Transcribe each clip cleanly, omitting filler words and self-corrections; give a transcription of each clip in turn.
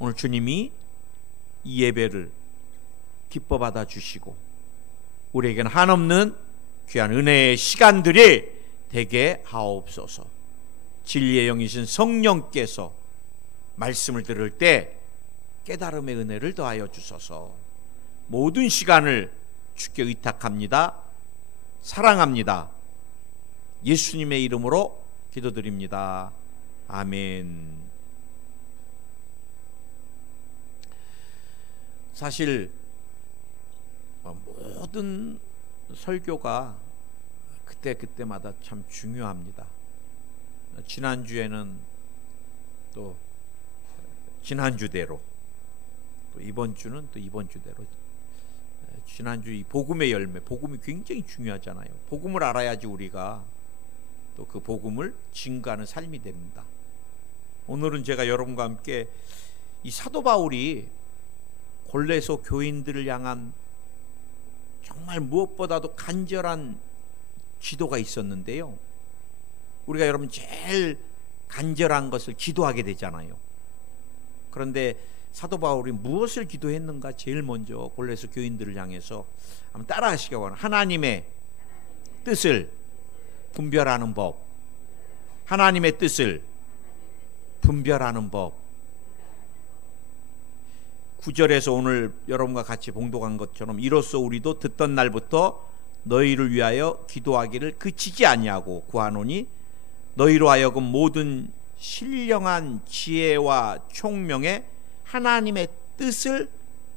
오늘 주님이 이 예배를 기뻐 받아 주시고 우리에게는 한없는 귀한 은혜의 시간들이 되게 하옵소서. 진리의 영이신 성령께서 말씀을 들을 때 깨달음의 은혜를 더하여 주소서. 모든 시간을 주께 의탁합니다. 사랑합니다. 예수님의 이름으로 기도드립니다. 아멘. 사실 모든 설교가 그때마다 참 중요합니다. 지난주에는 또 지난주대로, 또 이번 주는 또 이번 주대로. 지난주 이 복음의 열매, 복음이 굉장히 중요하잖아요. 복음을 알아야지 우리가 또 그 복음을 증거하는 삶이 됩니다. 오늘은 제가 여러분과 함께 이 사도 바울이 골로새 교인들을 향한 정말 무엇보다도 간절한 기도가 있었는데요. 우리가 여러분 제일 간절한 것을 기도하게 되잖아요. 그런데 사도 바울이 무엇을 기도했는가? 제일 먼저 골로새 교인들을 향해서 한번 따라하시기 바랍니다. 하나님의 뜻을 분별하는 법. 하나님의 뜻을 분별하는 법. 9절에서 오늘 여러분과 같이 봉독한 것처럼 이로써 우리도 듣던 날부터 너희를 위하여 기도하기를 그치지 아니하고 구하노니 너희로 하여금 모든 신령한 지혜와 총명에 하나님의 뜻을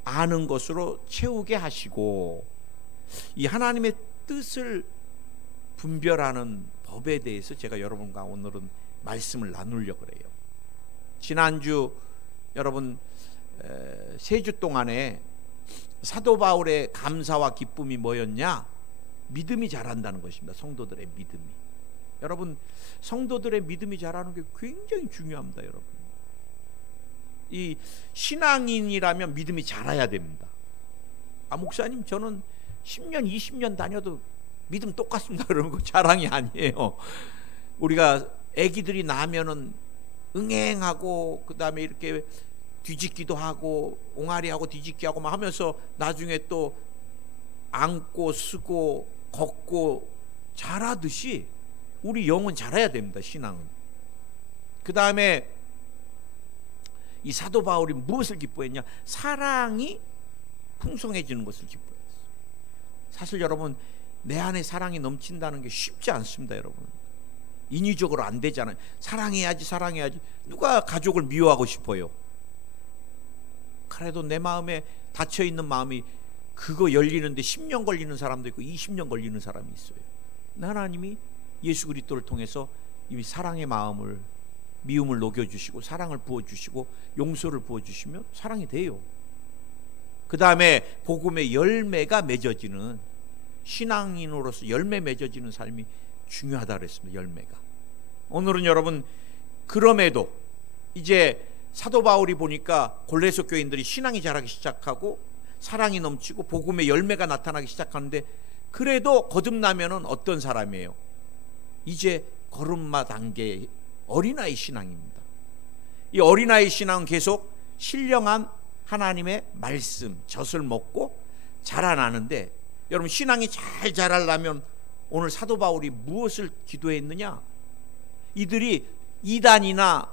아는 것으로 채우게 하시고, 이 하나님의 뜻을 분별하는 법에 대해서 제가 여러분과 오늘은 말씀을 나누려고 그래요. 지난주 여러분 세 주 동안에 사도 바울의 감사와 기쁨이 뭐였냐? 믿음이 자란다는 것입니다. 성도들의 믿음이. 여러분, 성도들의 믿음이 자라는 게 굉장히 중요합니다. 여러분, 이 신앙인이라면 믿음이 자라야 됩니다. 목사님 저는 10년 20년 다녀도 믿음 똑같습니다. 그러면 그 자랑이 아니에요. 우리가 아기들이 나면은 응행하고 그 다음에 이렇게 뒤집기도 하고 옹알이하고 뒤집기 하고 막 하면서 나중에 또 앉고 쓰고 걷고 자라듯이 우리 영은 자라야 됩니다. 신앙은. 그 다음에 이 사도 바울이 무엇을 기뻐했냐? 사랑이 풍성해지는 것을 기뻐했어요. 사실 여러분, 내 안에 사랑이 넘친다는 게 쉽지 않습니다. 여러분, 인위적으로 안 되잖아요. 사랑해야지 사랑해야지. 누가 가족을 미워하고 싶어요? 그래도 내 마음에 닫혀있는 마음이 그거 열리는데 10년 걸리는 사람도 있고 20년 걸리는 사람이 있어요. 하나님이 예수 그리스도를 통해서 이미 사랑의 마음을, 미움을 녹여주시고 사랑을 부어주시고 용서를 부어주시면 사랑이 돼요. 그 다음에 복음의 열매가 맺어지는, 신앙인으로서 열매 맺어지는 삶이 중요하다 그랬습니다. 열매가. 오늘은 여러분, 그럼에도 이제 사도 바울이 보니까 골로새 교인들이 신앙이 자라기 시작하고 사랑이 넘치고 복음의 열매가 나타나기 시작하는데, 그래도 거듭나면은 어떤 사람이에요? 이제 걸음마 단계의 어린아이 신앙입니다. 이 어린아이 신앙은 계속 신령한 하나님의 말씀, 젖을 먹고 자라나는데, 여러분, 신앙이 잘 자라려면 오늘 사도 바울이 무엇을 기도했느냐? 이들이 이단이나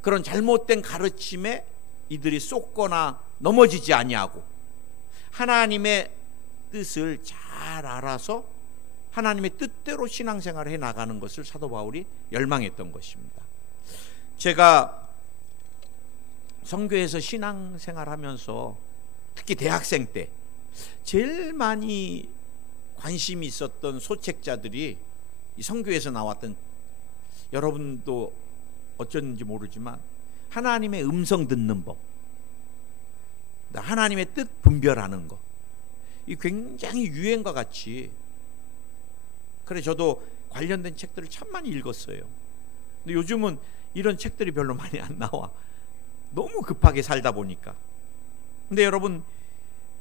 그런 잘못된 가르침에 이들이 쏟거나 넘어지지 아니하고 하나님의 뜻을 잘 알아서 하나님의 뜻대로 신앙생활을 해나가는 것을 사도 바울이 열망했던 것입니다. 제가 선교에서 신앙생활하면서 특히 대학생 때 제일 많이 관심이 있었던 소책자들이 이 선교에서 나왔던, 여러분도 어쩐지 모르지만 하나님의 음성 듣는 법, 하나님의 뜻 분별하는 것, 이 굉장히 유행과 같이, 그래 저도 관련된 책들을 참 많이 읽었어요. 근데 요즘은 이런 책들이 별로 많이 안 나와. 너무 급하게 살다 보니까. 근데 여러분,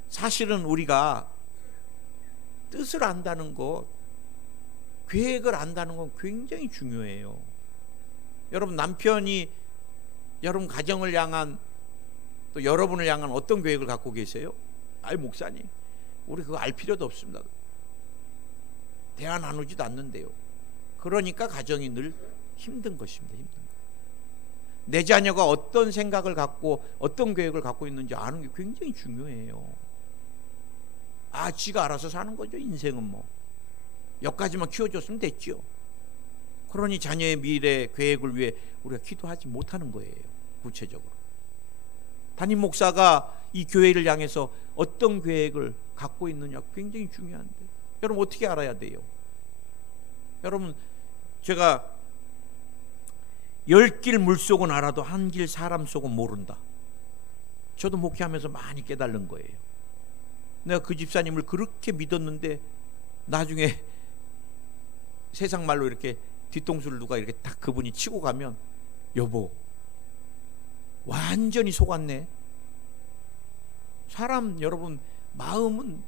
사실은 우리가 뜻을 안다는 것, 계획을 안다는 건 굉장히 중요해요. 여러분, 남편이 여러분 가정을 향한 또 여러분을 향한 어떤 계획을 갖고 계세요? 아이 목사님, 우리 그거 알 필요도 없습니다. 대화 나누지도 않는데요. 그러니까 가정이 늘 힘든 것입니다. 힘든 거. 내 자녀가 어떤 생각을 갖고 어떤 계획을 갖고 있는지 아는 게 굉장히 중요해요. 지가 알아서 사는 거죠. 인생은 뭐 여기까지만 키워줬으면 됐죠. 그러니 자녀의 미래 계획을 위해 우리가 기도하지 못하는 거예요. 구체적으로 담임 목사가 이 교회를 향해서 어떤 계획을 갖고 있느냐 굉장히 중요한데, 여러분 어떻게 알아야 돼요? 여러분, 제가 10길 물속은 알아도 한 길 사람 속은 모른다. 저도 목회하면서 많이 깨달은 거예요. 내가 그 집사님을 그렇게 믿었는데 나중에 세상 말로 이렇게 뒤통수를 누가 이렇게 딱 그분이 치고 가면, 여보 완전히 속았네. 사람, 여러분 마음은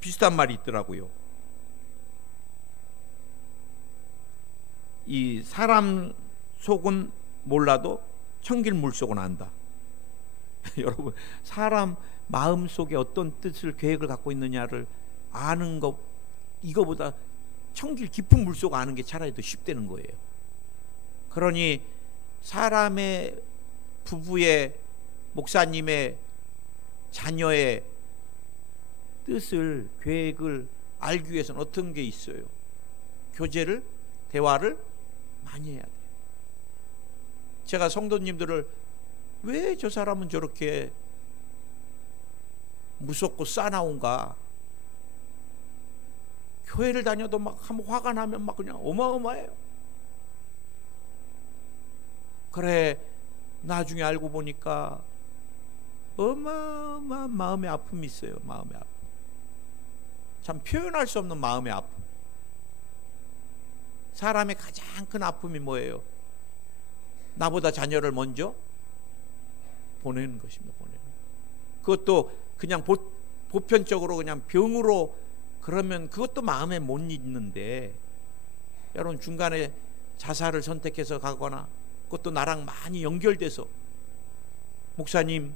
비슷한 말이 있더라고요. 이 사람 속은 몰라도 천길 물속은 안다. 여러분, 사람 마음 속에 어떤 뜻을, 계획을 갖고 있느냐를 아는 것, 이거보다 천길 깊은 물속 아는 게 차라리 더 쉽다는 거예요. 그러니 사람의, 부부의, 목사님의, 자녀의 뜻을, 계획을 알기 위해서는 어떤 게 있어요? 교제를, 대화를 많이 해야 돼요. 제가 성도님들을, 왜 저 사람은 저렇게 무섭고 싸나운가? 교회를 다녀도 막 한번 화가 나면 막 그냥 어마어마해요. 그래, 나중에 알고 보니까 어마어마한 마음의 아픔이 있어요. 마음의 아픔. 참 표현할 수 없는 마음의 아픔. 사람의 가장 큰 아픔이 뭐예요? 나보다 자녀를 먼저 보내는 것입니다. 보내는. 그것도 그냥 보편적으로 그냥 병으로, 그러면 그것도 마음에 못 있는데, 여러분 중간에 자살을 선택해서 가거나, 그것도 나랑 많이 연결돼서, 목사님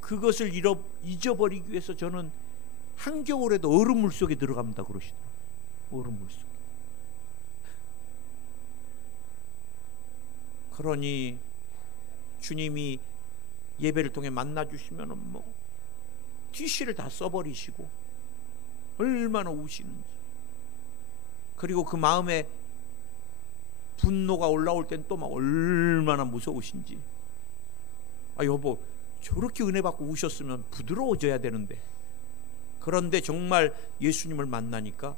그것을 잊어버리기 위해서 저는 한겨울에도 얼음물 속에 들어갑니다 그러시더라고요. 얼음물 속에. 그러니 주님이 예배를 통해 만나주시면 뭐 티시를 다 써버리시고 얼마나 우시는지, 그리고 그 마음에 분노가 올라올 땐 또 막 얼마나 무서우신지. 여보, 저렇게 은혜 받고 우셨으면 부드러워져야 되는데, 그런데 정말 예수님을 만나니까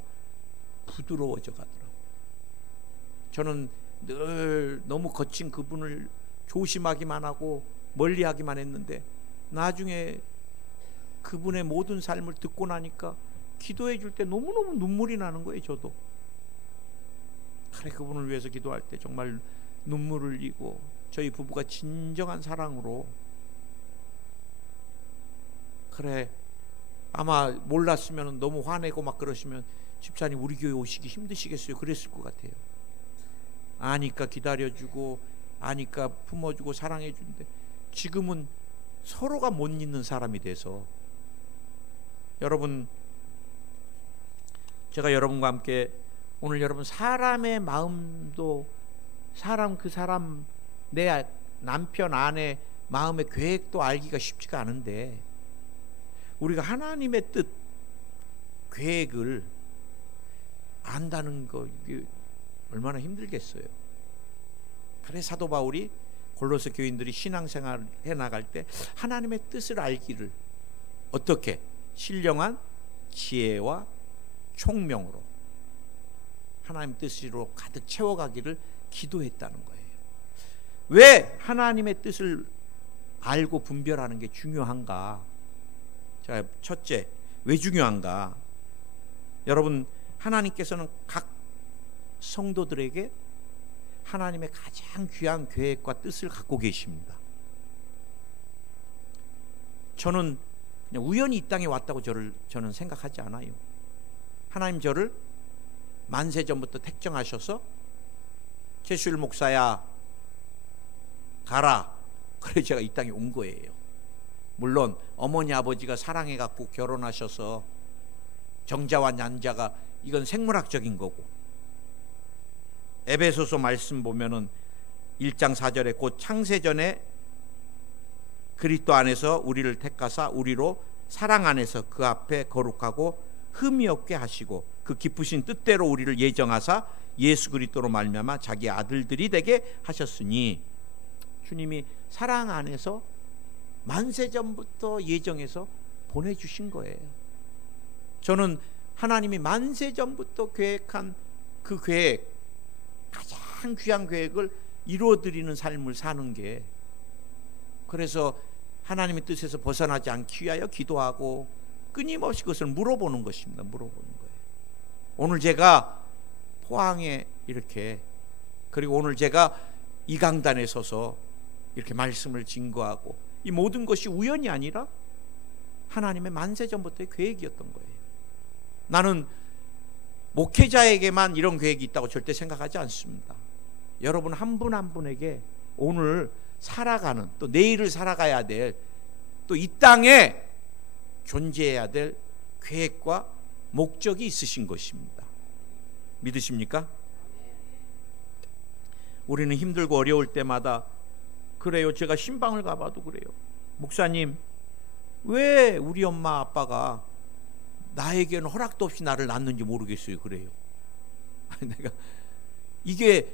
부드러워져 가더라고요. 저는 늘 너무 거친 그분을 조심하기만 하고 멀리하기만 했는데, 나중에 그분의 모든 삶을 듣고 나니까 기도해 줄 때 너무너무 눈물이 나는 거예요. 저도 그래, 그분을 위해서 기도할 때 정말 눈물을 흘리고, 저희 부부가 진정한 사랑으로, 그래, 아마 몰랐으면 너무 화내고 막 그러시면 집사님 우리 교회 오시기 힘드시겠어요 그랬을 것 같아요. 아니까 기다려주고, 아니까 품어주고 사랑해주는데, 지금은 서로가 못 잊는 사람이 돼서, 여러분, 제가 여러분과 함께 오늘 여러분 사람의 마음도, 그 사람 내 남편, 아내 마음의 계획도 알기가 쉽지가 않은데, 우리가 하나님의 뜻, 계획을 안다는 거, 이게 얼마나 힘들겠어요. 그래 사도 바울이 골로새 교인들이 신앙생활 해나갈 때 하나님의 뜻을 알기를 어떻게? 신령한 지혜와 총명으로 하나님 뜻으로 가득 채워가기를 기도했다는 거예요. 왜 하나님의 뜻을 알고 분별하는 게 중요한가? 자, 첫째, 왜 중요한가? 여러분, 하나님께서는 각 성도들에게 하나님의 가장 귀한 계획과 뜻을 갖고 계십니다. 저는 그냥 우연히 이 땅에 왔다고 저는 생각하지 않아요. 하나님 저를 만세 전부터 택정하셔서 최수일 목사야 가라, 그래서 제가 이 땅에 온 거예요. 물론 어머니 아버지가 사랑해 갖고 결혼하셔서 정자와 난자가 이건 생물학적인 거고, 에베소서 말씀 보면은 1장 4절에 곧 창세전에 그리스도 안에서 우리를 택하사 우리로 사랑 안에서 그 앞에 거룩하고 흠이 없게 하시고 그 기쁘신 뜻대로 우리를 예정하사 예수 그리스도로 말미암아 자기 아들들이 되게 하셨으니, 주님이 사랑 안에서 만세전부터 예정해서 보내주신 거예요. 저는 하나님이 만세전부터 계획한 그 계획, 가장 귀한 계획을 이루어드리는 삶을 사는 게, 그래서 하나님의 뜻에서 벗어나지 않기 위하여 기도하고 끊임없이 그것을 물어보는 것입니다. 물어보는 거예요. 오늘 제가 포항에 이렇게, 그리고 오늘 제가 이 강단에 서서 이렇게 말씀을 증거하고, 이 모든 것이 우연이 아니라 하나님의 만세전부터의 계획이었던 거예요. 나는 목회자에게만 이런 계획이 있다고 절대 생각하지 않습니다. 여러분 한 분 한 분에게 오늘 살아가는, 또 내일을 살아가야 될, 또 이 땅에 존재해야 될 계획과 목적이 있으신 것입니다. 믿으십니까? 우리는 힘들고 어려울 때마다 그래요. 제가 신방을 가봐도 그래요. 목사님, 왜 우리 엄마 아빠가 나에게는 허락도 없이 나를 낳는지 모르겠어요. 그래요. 내가 이게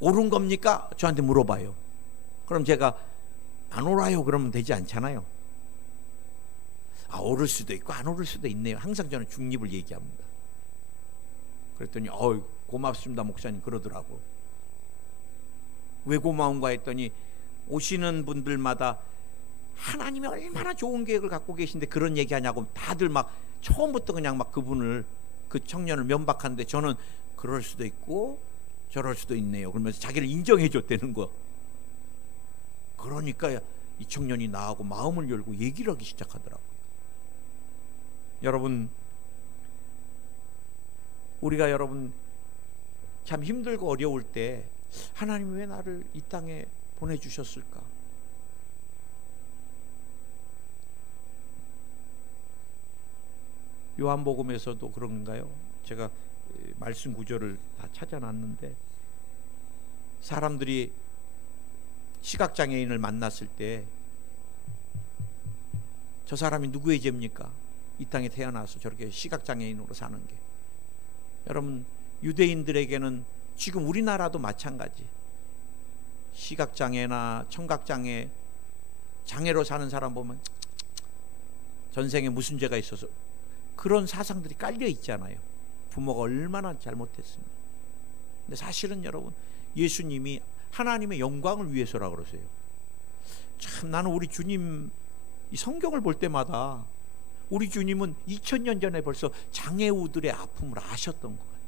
옳은 겁니까? 저한테 물어봐요. 그럼 제가 안 옳아요 그러면 되지 않잖아요. 아, 옳을 수도 있고 안 옳을 수도 있네요. 항상 저는 중립을 얘기합니다. 그랬더니 고맙습니다 목사님 그러더라고. 왜 고마운가 했더니 오시는 분들마다 하나님이 얼마나 좋은 계획을 갖고 계신데 그런 얘기하냐고 다들 막 처음부터 그냥 막 그분을, 그 청년을 면박하는데, 저는 그럴 수도 있고 저럴 수도 있네요 그러면서 자기를 인정해 줬다는 거. 그러니까 이 청년이 나하고 마음을 열고 얘기를 하기 시작하더라고요. 여러분, 우리가 여러분 참 힘들고 어려울 때 하나님 왜 나를 이 땅에 보내주셨을까? 요한복음에서도 그런가요? 제가 말씀 구절을 다 찾아놨는데, 사람들이 시각장애인을 만났을 때 저 사람이 누구의 죄입니까? 이 땅에 태어나서 저렇게 시각장애인으로 사는 게. 여러분, 유대인들에게는 지금 우리나라도 마찬가지, 시각장애나 청각장애, 장애로 사는 사람 보면 전생에 무슨 죄가 있어서, 그런 사상들이 깔려 있잖아요. 부모가 얼마나 잘못했습니까? 근데 사실은 여러분, 예수님이 하나님의 영광을 위해서라고 그러세요. 참, 나는 우리 주님 이 성경을 볼 때마다 우리 주님은 2000년 전에 벌써 장애우들의 아픔을 아셨던 것 같아요.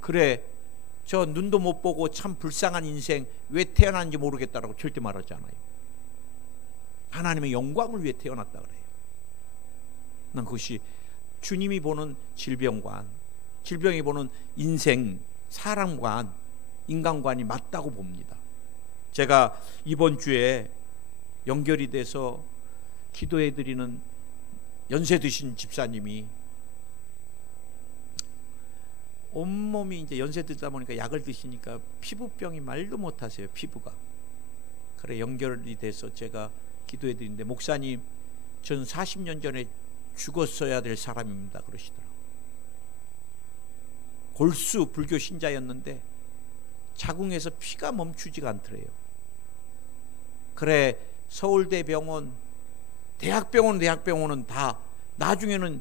그래, 저 눈도 못 보고 참 불쌍한 인생 왜 태어났는지 모르겠다라고 절대 말하지 않아요. 하나님의 영광을 위해 태어났다 그래요. 난 그것이 주님이 보는 질병관, 질병이 보는 인생, 사람관, 인간관이 맞다고 봅니다. 제가 이번 주에 연결이 돼서 기도해드리는 연세 드신 집사님이 온몸이 이제 연세 드다 보니까 약을 드시니까 피부병이 말도 못하세요. 피부가. 그래 연결이 돼서 제가 기도해드리는데, 목사님, 전 40년 전에 죽었어야 될 사람입니다 그러시더라고요. 골수 불교 신자였는데 자궁에서 피가 멈추지가 않더래요. 그래 서울대병원, 대학병원은 다 나중에는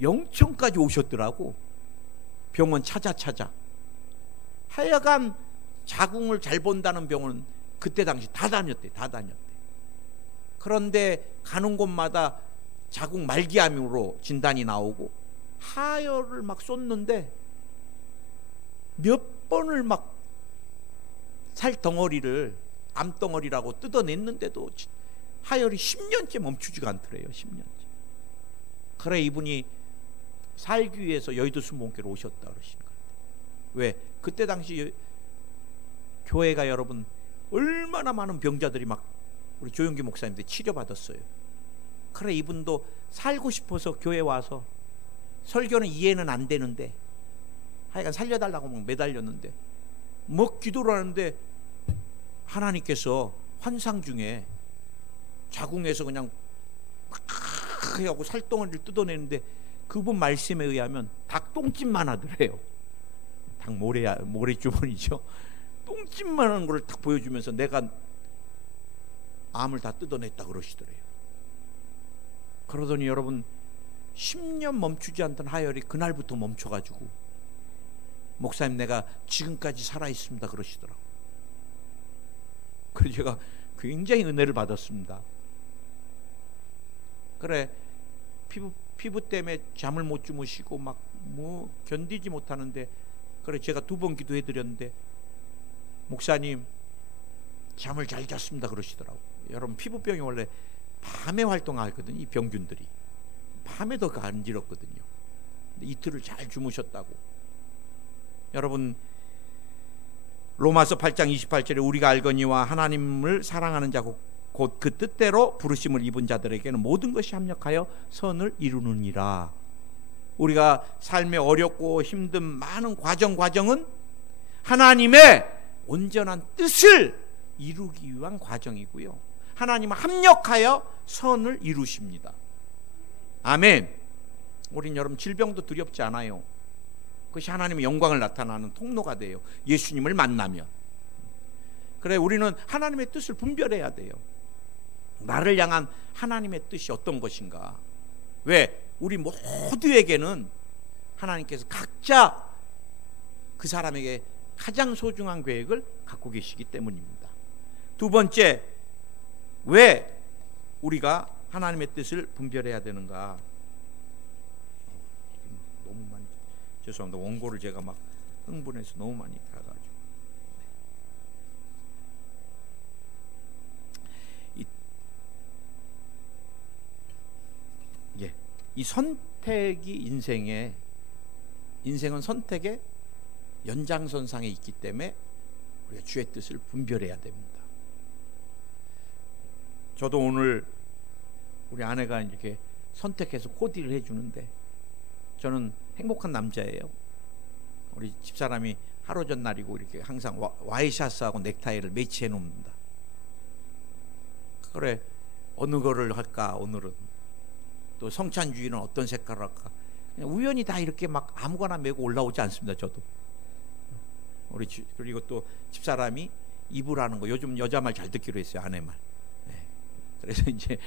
영천까지 오셨더라고. 병원 찾아 하여간 자궁을 잘 본다는 병원은 그때 당시 다 다녔대. 그런데 가는 곳마다 자궁 말기암으로 진단이 나오고 하혈을 막 쏟는데 몇 번을 막 살덩어리를, 암덩어리라고 뜯어냈는데도 하혈이 10년째 멈추지가 않더래요. 10년째. 그래 이분이 살기 위해서 여의도 순복음교로 오셨다 그러시는 거예요. 왜? 그때 당시 교회가 여러분 얼마나 많은 병자들이 막 우리 조영기 목사님들 치료받았어요. 그래 이분도 살고 싶어서 교회 와서 설교는 이해는 안 되는데 하여간 살려달라고 막 매달렸는데 뭐 기도를 하는데 하나님께서 환상 중에 자궁에서 그냥 막 하고 살덩어리를 뜯어내는데 그분 말씀에 의하면 닭똥집만 하더래요. 닭 모래주머니죠. 똥집만 하는 걸 딱 보여주면서 내가 암을 다 뜯어냈다 그러시더래요. 그러더니 여러분 10년 멈추지 않던 하혈이 그날부터 멈춰가지고 목사님 내가 지금까지 살아있습니다 그러시더라고. 그래서 제가 굉장히 은혜를 받았습니다. 그래 피부 때문에 잠을 못 주무시고 막 뭐 견디지 못하는데 그래 제가 2번 기도해 드렸는데 목사님 잠을 잘 잤습니다 그러시더라고. 여러분 피부병이 원래 밤에 활동하거든요. 이 병균들이 밤에 더 간지럽거든요. 이틀을 잘 주무셨다고. 여러분 로마서 8장 28절에 우리가 알거니와 하나님을 사랑하는 자 곧 그 뜻대로 부르심을 입은 자들에게는 모든 것이 합력하여 선을 이루느니라. 우리가 삶에 어렵고 힘든 많은 과정은 하나님의 온전한 뜻을 이루기 위한 과정이고요. 하나님은 합력하여 선을 이루십니다. 아멘. 우린 여러분 질병도 두렵지 않아요. 그것이 하나님의 영광을 나타나는 통로가 돼요. 예수님을 만나면. 그래 우리는 하나님의 뜻을 분별해야 돼요. 나를 향한 하나님의 뜻이 어떤 것인가. 왜? 우리 모두에게는 하나님께서 각자 그 사람에게 가장 소중한 계획을 갖고 계시기 때문입니다. 2번째, 왜 우리가 하나님의 뜻을 분별해야 되는가. 너무 많이 죄송합니다. 원고를 제가 막 흥분해서 너무 많이 가가지고. 이 선택이 인생은 선택의 연장선상에 있기 때문에 우리가 주의 뜻을 분별해야 됩니다. 저도 오늘 우리 아내가 이렇게 선택해서 코디를 해주는데 저는 행복한 남자예요. 우리 집사람이 하루 전날이고 이렇게 항상 와이셔츠하고 넥타이를 매치해 놓습니다. 그래 어느 거를 할까 오늘은. 또 성찬주의는 어떤 색깔을 할까. 그냥 우연히 다 이렇게 막 아무거나 메고 올라오지 않습니다. 저도. 그리고 또 집사람이 입으라는 거 요즘 여자 말 잘 듣기로 했어요. 아내 말. 네. 그래서 이제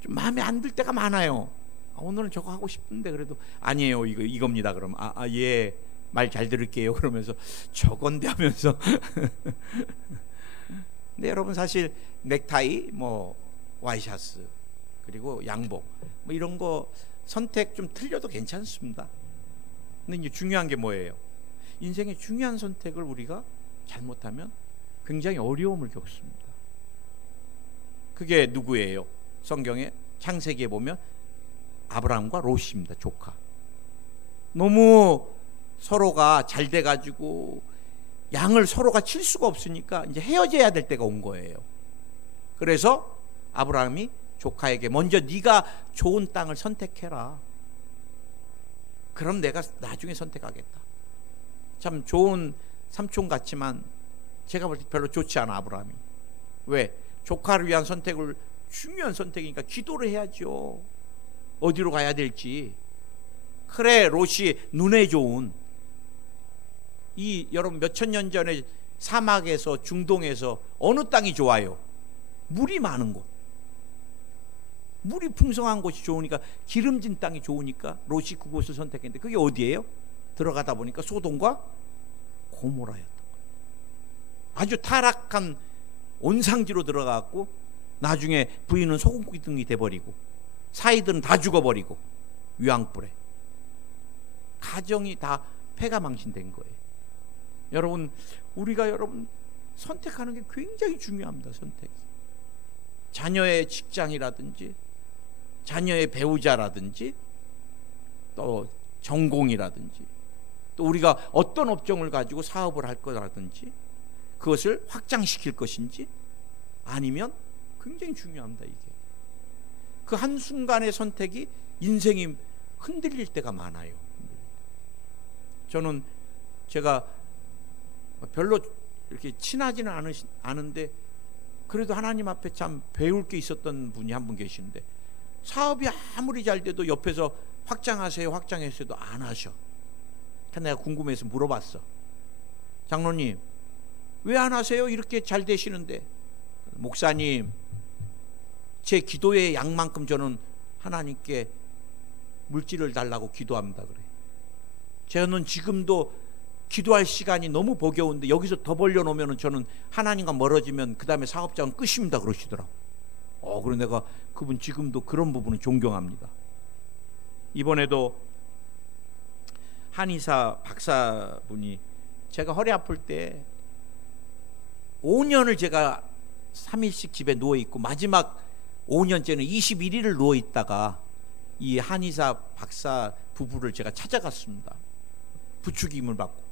좀 마음에 안 들 때가 많아요. 오늘은 저거 하고 싶은데 그래도 아니에요. 이겁니다. 그럼 예 말 잘 들을게요. 그러면서 저건데 하면서 근데 여러분 사실 넥타이 뭐 와이셔츠 그리고 양복 뭐 이런 거 선택 좀 틀려도 괜찮습니다. 근데 이제 중요한 게 뭐예요? 인생의 중요한 선택을 우리가 잘못하면 굉장히 어려움을 겪습니다. 그게 누구예요? 성경에 창세기에 보면 아브라함과 롯입니다. 조카. 너무 서로가 잘 돼가지고 양을 서로가 칠 수가 없으니까 이제 헤어져야 될 때가 온 거예요. 그래서 아브라함이 조카에게 먼저 네가 좋은 땅을 선택해라. 그럼 내가 나중에 선택하겠다. 참 좋은 삼촌 같지만 제가 볼 때 별로 좋지 않아 아브라함이. 왜? 조카를 위한 선택을 중요한 선택이니까 기도를 해야죠. 어디로 가야 될지. 그래 롯이 눈에 좋은 이 여러분 몇천 년 전에 사막에서 중동에서 어느 땅이 좋아요? 물이 많은 곳. 물이 풍성한 곳이 좋으니까 기름진 땅이 좋으니까 롯이 그곳을 선택했는데 그게 어디예요? 들어가다 보니까 소돔과 고모라였던 거예요. 아주 타락한 온상지로 들어가고 나중에 부인은 소금기둥이 돼버리고 사이들은 다 죽어버리고 위황불에 가정이 다 폐가 망신된 거예요. 여러분 우리가 선택하는 게 굉장히 중요합니다. 선택이. 자녀의 직장이라든지 자녀의 배우자라든지 또 전공이라든지 또 우리가 어떤 업종을 가지고 사업을 할 거라든지 그것을 확장시킬 것인지, 아니면 굉장히 중요합니다. 이게 그 한순간의 선택이 인생이 흔들릴 때가 많아요. 저는 제가 별로 이렇게 친하지는 않은데 그래도 하나님 앞에 참 배울 게 있었던 분이 한 분 계시는데, 사업이 아무리 잘 돼도 옆에서 확장하세요 확장하세요도 안 하셔. 내가 궁금해서 물어봤어. 장로님 왜 안 하세요? 이렇게 잘 되시는데. 목사님, 제 기도의 양만큼 저는 하나님께 물질을 달라고 기도합니다. 그래. 저는 지금도 기도할 시간이 너무 버거운데 여기서 더 벌려놓으면 저는 하나님과 멀어지면 그 다음에 사업장은 끝입니다. 그러시더라고. 그래서 내가 그분 지금도 그런 부분은 존경합니다. 이번에도 한의사 박사분이 제가 허리 아플 때 5년을 제가 3일씩 집에 누워있고 마지막 5년째는 21일을 누워있다가 이 한의사 박사 부부를 제가 찾아갔습니다. 부추김을 받고.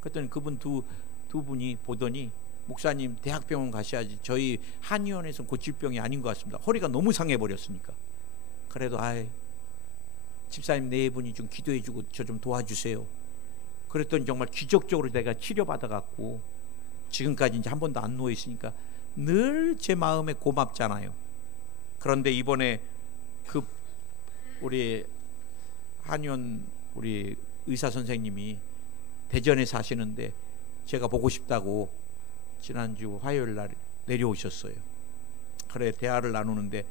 그랬더니 그분 두 분이 보더니, 목사님 대학병원 가셔야지, 저희 한의원에서는 고칠 병이 아닌 것 같습니다. 허리가 너무 상해버렸으니까. 그래도 집사님 네 분이 좀 기도해주고 저 좀 도와주세요. 그랬더니 정말 기적적으로 내가 치료받아갖고 지금까지 이제 한 번도 안 누워있으니까 늘 제 마음에 고맙잖아요. 그런데 이번에 그 우리 한의원 우리 의사 선생님이 대전에 사시는데 제가 보고 싶다고 지난주 화요일 날 내려오셨어요. 그래 대화를 나누는데,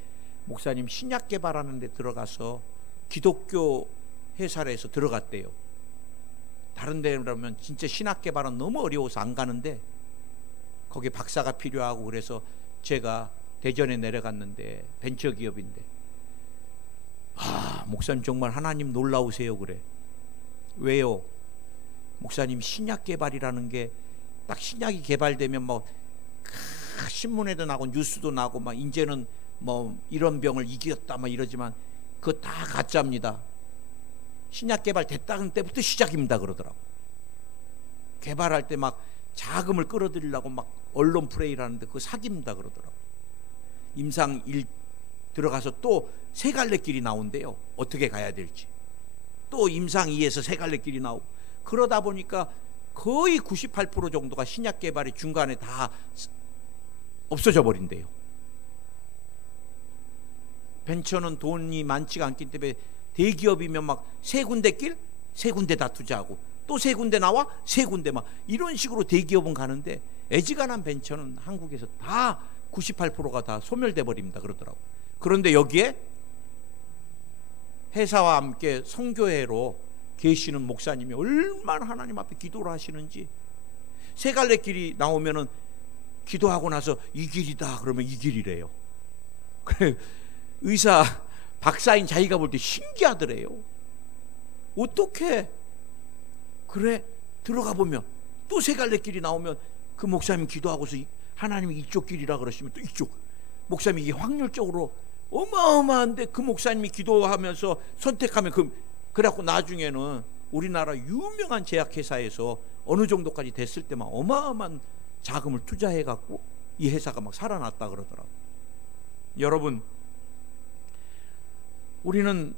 목사님 신약 개발하는 데 들어가서 기독교 회사를 해서 들어갔대요. 다른 데라면 진짜 신약 개발은 너무 어려워서 안 가는데 거기 박사가 필요하고, 그래서 제가 대전에 내려갔는데 벤처기업인데, 목사님 정말 하나님 놀라우세요. 그래. 왜요? 목사님 신약 개발이라는 게 딱 신약이 개발되면 뭐 신문에도 나고 뉴스도 나고 막 이제는 뭐 이런 병을 이겼다 막 이러지만 그거 다 가짜입니다. 신약 개발 됐다는 때부터 시작입니다. 그러더라고. 개발할 때 막 자금을 끌어들이려고 막 언론 플레이를 하는데 그거 사기입니다. 그러더라고. 임상 1 들어가서 또 세 갈래 길이 나온대요. 어떻게 가야 될지. 또 임상 2에서 세 갈래 길이 나오고, 그러다 보니까 거의 98% 정도가 신약 개발이 중간에 다 없어져 버린대요. 벤처는 돈이 많지가 않기 때문에 대기업이면 막 세 군데 길, 세 군데 다 투자하고 또 세 군데 나와, 세 군데 막 이런 식으로 대기업은 가는데, 애지간한 벤처는 한국에서 다 98%가 다 소멸돼 버립니다. 그러더라고. 그런데 여기에 회사와 함께 선교회로 계시는 목사님이 얼마나 하나님 앞에 기도를 하시는지, 세 갈래 길이 나오면은 기도하고 나서 이 길이다 그러면 이 길이래요. 그래, 의사 박사인 자기가 볼 때 신기하더래요. 어떻게 그래? 들어가 보면 또 세 갈래 길이 나오면 그 목사님 기도하고서 하나님이 이쪽 길이라 그러시면 또 이쪽, 목사님이 이게 확률적으로 어마어마한데 그 목사님이 기도하면서 선택하면 그래갖고 나중에는 우리나라 유명한 제약회사에서 어느 정도까지 됐을 때만 어마어마한 자금을 투자해갖고 이 회사가 막 살아났다 그러더라고. 여러분, 우리는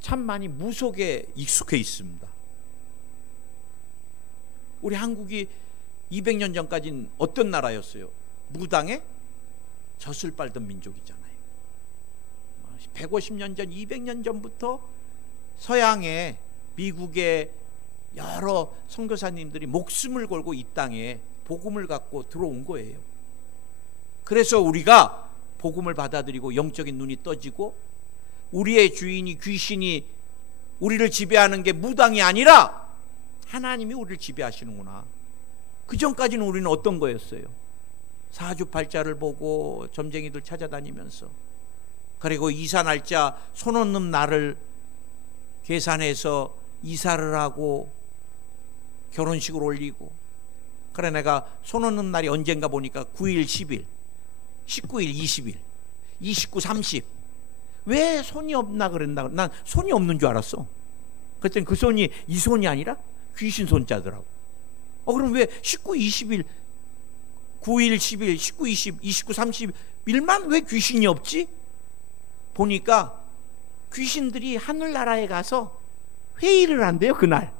참 많이 무속에 익숙해 있습니다. 우리 한국이 200년 전까지는 어떤 나라였어요? 무당에 젖을 빨던 민족이잖아요. 150년 전, 200년 전부터 서양의 미국의 여러 선교사님들이 목숨을 걸고 이 땅에 복음을 갖고 들어온 거예요. 그래서 우리가 복음을 받아들이고 영적인 눈이 떠지고, 우리의 주인이 귀신이 우리를 지배하는 게 무당이 아니라 하나님이 우리를 지배하시는구나. 그 전까지는 우리는 어떤 거였어요? 사주팔자를 보고 점쟁이들 찾아다니면서, 그리고 이사 날짜 손 얹는 날을 계산해서 이사를 하고 결혼식을 올리고, 그래 내가 손 얹는 날이 언젠가 보니까 9일 10일 19일 20일 29 30, 왜 손이 없나 그랬나. 난 손이 없는 줄 알았어. 그랬더니 그 손이 이 손이 아니라 귀신 손자더라고. 그럼 왜 19 20일 9일, 10일, 19, 20, 29, 30일만 왜 귀신이 없지? 보니까 귀신들이 하늘나라에 가서 회의를 한대요, 그날.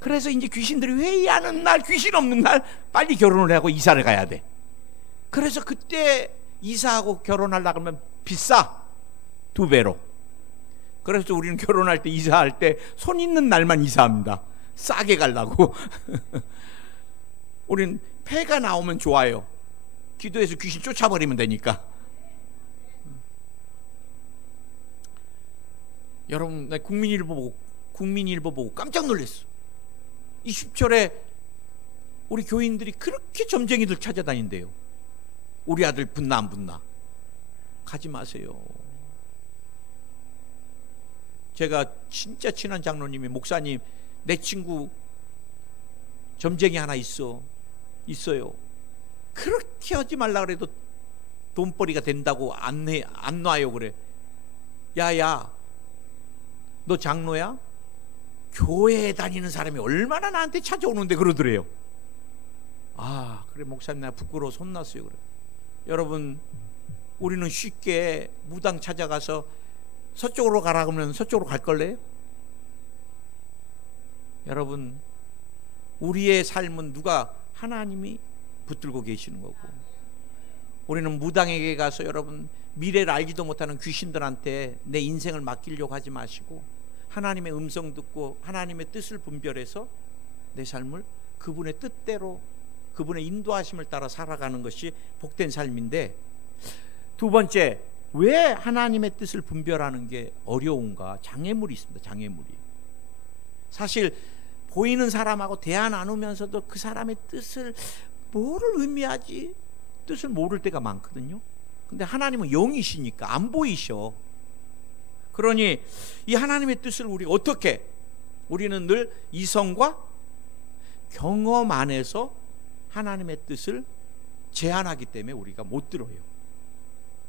그래서 이제 귀신들이 회의하는 날, 귀신 없는 날 빨리 결혼을 하고 이사를 가야 돼. 그래서 그때 이사하고 결혼하려고 하면 비싸, 2배로. 그래서 우리는 결혼할 때, 이사할 때 손 있는 날만 이사합니다. 싸게 가려고. 우리는 폐가 나오면 좋아요. 기도해서 귀신 쫓아버리면 되니까. 여러분, 나 국민일보 보고 깜짝 놀랐어. 20절에 우리 교인들이 그렇게 점쟁이들 찾아다닌대요. 우리 아들 붙나 안 붙나. 가지 마세요. 제가 진짜 친한 장로님이, 목사님, 내 친구 점쟁이 하나 있어요. 그렇게 하지 말라 그래도 돈벌이가 된다고 안 놔요. 그래. 야야, 너 장로야? 교회에 다니는 사람이 얼마나 나한테 찾아오는데 그러더래요. 아, 그래 목사님, 나 부끄러워서 혼났어요. 그래. 여러분, 우리는 쉽게 무당 찾아가서 서쪽으로 가라 그러면 서쪽으로 갈 걸래요? 여러분, 우리의 삶은 하나님이 붙들고 계시는 거고, 우리는 무당에게 가서 여러분 미래를 알지도 못하는 귀신들한테 내 인생을 맡기려고 하지 마시고, 하나님의 음성 듣고 하나님의 뜻을 분별해서 내 삶을 그분의 뜻대로, 그분의 인도하심을 따라 살아가는 것이 복된 삶인데, 두 번째, 왜 하나님의 뜻을 분별하는 게 어려운가? 장애물이 있습니다. 장애물이. 사실 보이는 사람하고 대화 나누면서도 그 사람의 뜻을 뭐를 의미하지? 뜻을 모를 때가 많거든요. 근데 하나님은 영이시니까 안 보이셔. 그러니 이 하나님의 뜻을 우리는 늘 이성과 경험 안에서 하나님의 뜻을 제한하기 때문에 우리가 못 들어요.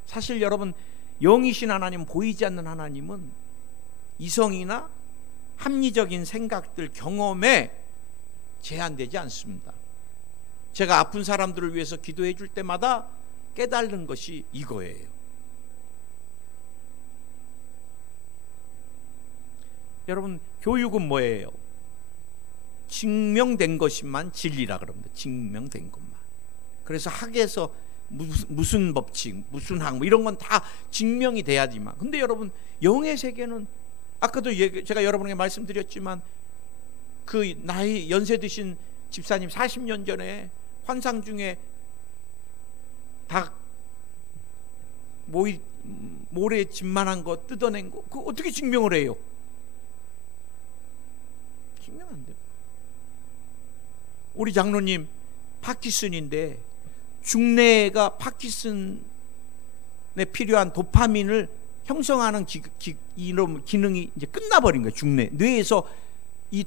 사실 여러분, 영이신 하나님, 보이지 않는 하나님은 이성이나 합리적인 생각들, 경험에 제한되지 않습니다. 제가 아픈 사람들을 위해서 기도해 줄 때마다 깨달는 것이 이거예요. 여러분, 교육은 뭐예요? 증명된 것만 진리라 그럽니다. 증명된 것만. 그래서 학에서 무슨 법칙, 무슨 학, 이런 건 다 증명이 돼야지만. 근데 여러분, 영의 세계는 아까도 제가 여러분에게 말씀드렸지만, 그 나이 연세 드신 집사님 40년 전에 환상 중에 닭 모래 집만한 거 뜯어낸 거, 그거 어떻게 증명을 해요? 증명 안 돼요. 우리 장로님 파키슨인데, 중뇌가 파키슨에 필요한 도파민을 형성하는 이런 기능이 이제 끝나버린 거예요. 뇌에서 이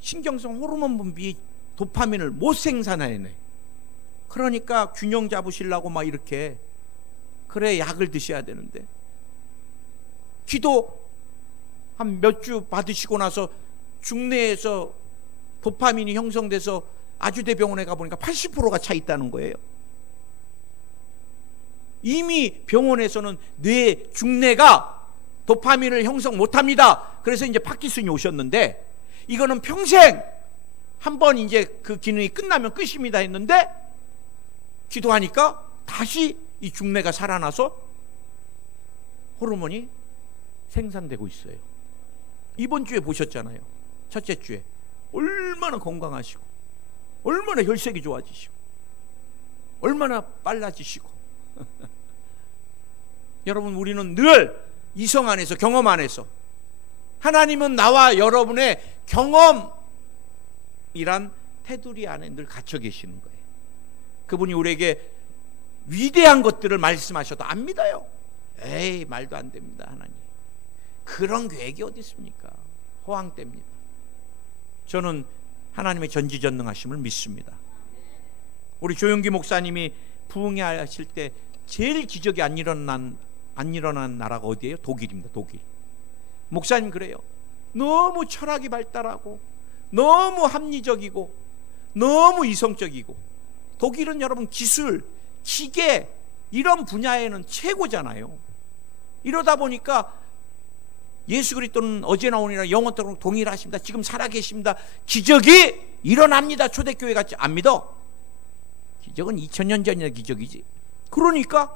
신경성 호르몬 분비 도파민을 못 생산해내. 그러니까 균형 잡으시려고 막 이렇게, 그래 약을 드셔야 되는데, 기도 한 몇 주 받으시고 나서 중뇌에서 도파민이 형성돼서 아주대병원에 가보니까 80%가 차 있다는 거예요. 이미 병원에서는 중뇌가 도파민을 형성 못합니다. 그래서 이제 파키슨이 오셨는데, 이거는 평생 한번 이제 그 기능이 끝나면 끝입니다 했는데, 기도하니까 다시 이 중뇌가 살아나서 호르몬이 생산되고 있어요. 이번 주에 보셨잖아요. 첫째 주에 얼마나 건강하시고, 얼마나 혈색이 좋아지시고, 얼마나 빨라지시고. 여러분, 우리는 늘 이성 안에서, 경험 안에서, 하나님은 나와 여러분의 경험이란 테두리 안에 늘 갇혀 계시는 거예요. 그분이 우리에게 위대한 것들을 말씀하셔도 안 믿어요. 에이, 말도 안 됩니다. 하나님, 그런 계획이 어디 있습니까? 허황됩니다. 저는 하나님의 전지전능하심을 믿습니다. 우리 조용기 목사님이 부흥회 하실 때 제일 기적이 안 일어난 나라가 어디예요? 독일입니다. 독일. 목사님 그래요. 너무 철학이 발달하고, 너무 합리적이고, 너무 이성적이고, 독일은 여러분 기술, 기계 이런 분야에는 최고잖아요. 이러다 보니까 예수 그리스도는 어제나 오늘이나 영원토록 동일하십니다. 지금 살아계십니다. 기적이 일어납니다. 초대교회 같이 안 믿어? 기적은 2000년 전이나 기적이지. 그러니까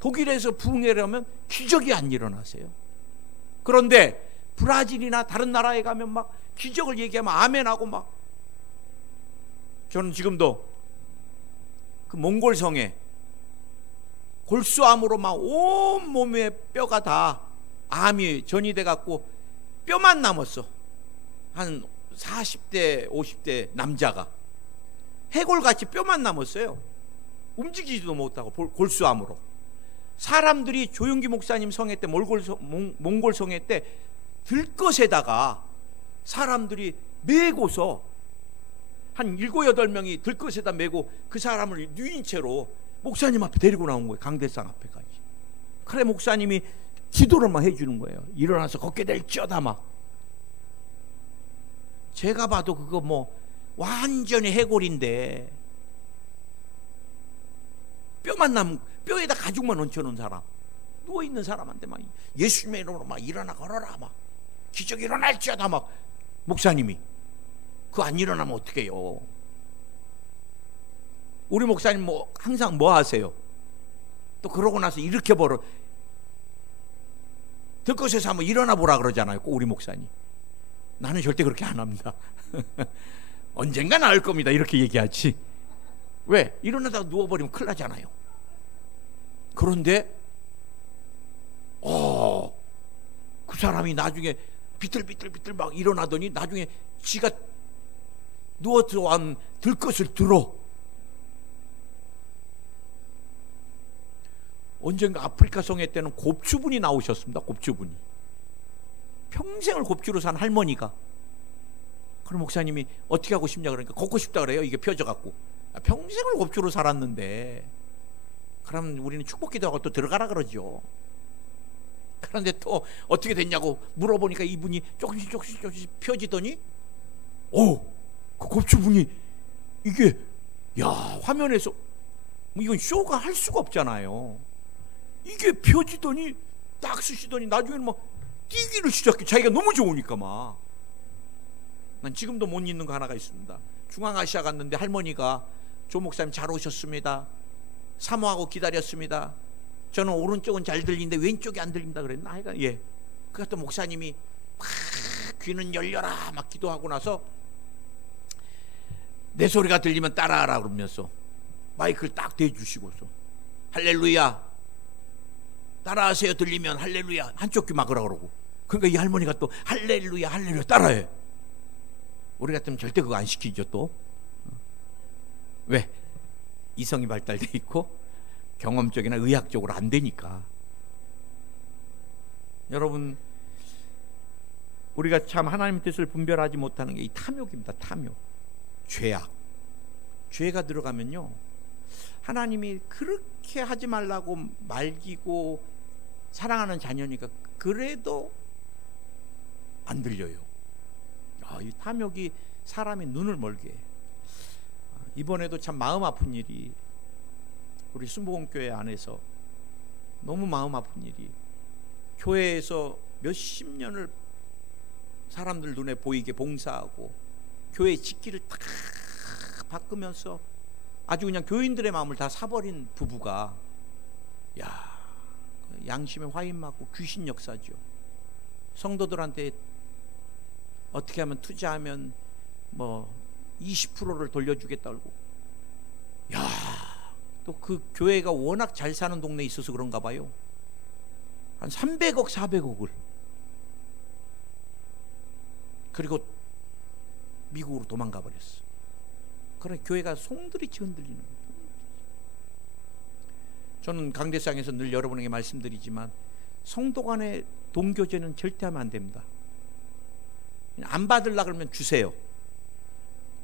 독일에서 부흥회라면 기적이 안 일어나세요. 그런데 브라질이나 다른 나라에 가면 막 기적을 얘기하면 아멘하고 막. 저는 지금도 그 몽골 성에 골수암으로 막 온몸에 뼈가 다 암이 전이 돼갖고 뼈만 남았어. 한 40대 50대 남자가 해골같이 뼈만 남았어요. 움직이지도 못하고 골수암으로. 사람들이 조용기 목사님 성회 때 몽골 성회 때 들것에다가 사람들이 메고서 한 7, 8명이 들것에다 메고 그 사람을 누인 채로 목사님 앞에 데리고 나온 거예요. 강대상 앞에까지. 그래 목사님이 기도를 막 해주는 거예요. 일어나서 걷게 될지어다 막. 제가 봐도 그거 뭐 완전히 해골인데 뼈만 남 뼈에다 가죽만 얹혀놓은 사람, 누워있는 사람한테 막 예수님의 이름으로 막 일어나 걸어라 막 기적이 일어날지어다 막. 목사님이 그거 안 일어나면 어떡해요. 우리 목사님 뭐 항상 뭐 하세요? 또 그러고 나서 일으켜버려 들것에서 한번 일어나 보라 그러잖아요. 꼭 우리 목사님. 나는 절대 그렇게 안 합니다. 언젠가 나을 겁니다 이렇게 얘기하지. 왜? 일어나다가 누워버리면 큰일 나잖아요. 그런데 그 사람이 나중에 비틀비틀 막 일어나더니 나중에 지가 누워 들어온 들것을 들어. 언젠가 아프리카 성회 때는 곱추분이 나오셨습니다. 곱추분이. 평생을 곱추로 산 할머니가. 그럼 목사님이 어떻게 하고 싶냐 그러니까 걷고 싶다 그래요. 이게 펴져갖고. 평생을 곱추로 살았는데. 그럼 우리는 축복기도하고 또 들어가라 그러죠. 그런데 또 어떻게 됐냐고 물어보니까 이분이 조금씩 펴지더니 그 곱추분이 이게 화면에서 이건 쇼가 할 수가 없잖아요. 이게 펴지더니 딱 쓰시더니 나중에는 막 뛰기를 시작해. 자기가 너무 좋으니까 막. 난 지금도 못 잊는 거 하나가 있습니다. 중앙아시아 갔는데 할머니가 조 목사님 잘 오셨습니다. 사모하고 기다렸습니다. 저는 오른쪽은 잘 들리는데 왼쪽이 안 들린다 그랬나? 하여간 예. 그래서 또 목사님이 막 귀는 열려라 막 기도하고 나서 내 소리가 들리면 따라하라 그러면서 마이크를 딱 대주시고서 할렐루야 따라하세요. 들리면 할렐루야 한쪽 귀 막으라 그러고. 그러니까 이 할머니가 또 할렐루야 따라해. 우리 같으면 절대 그거 안 시키죠. 또 왜? 이성이 발달돼 있고 경험적이나 의학적으로 안 되니까. 여러분 우리가 참 하나님의 뜻을 분별하지 못하는 게 이 탐욕입니다. 탐욕. 죄가 들어가면요 하나님이 그렇게 하지 말라고 말기고 사랑하는 자녀니까 그래도 안 들려요. 이 탐욕이 사람의 눈을 멀게 해. 이번에도 참 마음 아픈 일이 우리 순복음교회 안에서 너무 마음 아픈 일이, 교회에서 몇십 년을 사람들 눈에 보이게 봉사하고 교회 짓기를 다 바꾸면서 아주 그냥 교인들의 마음을 다 사버린 부부가 양심에 화인 맞고 귀신 역사죠. 성도들한테 어떻게 하면 투자하면 뭐 20%를 돌려주겠다 그러고, 또 그 교회가 워낙 잘 사는 동네에 있어서 그런가 봐요. 한 300억 400억을 그리고 미국으로 도망가 버렸어. 그런 교회가 송두리째 흔들리는 거예요. 저는 강대상에서 늘 여러분에게 말씀드리지만 성도 간의 동교제는 절대 하면 안 됩니다. 안 받으려고 그러면 주세요.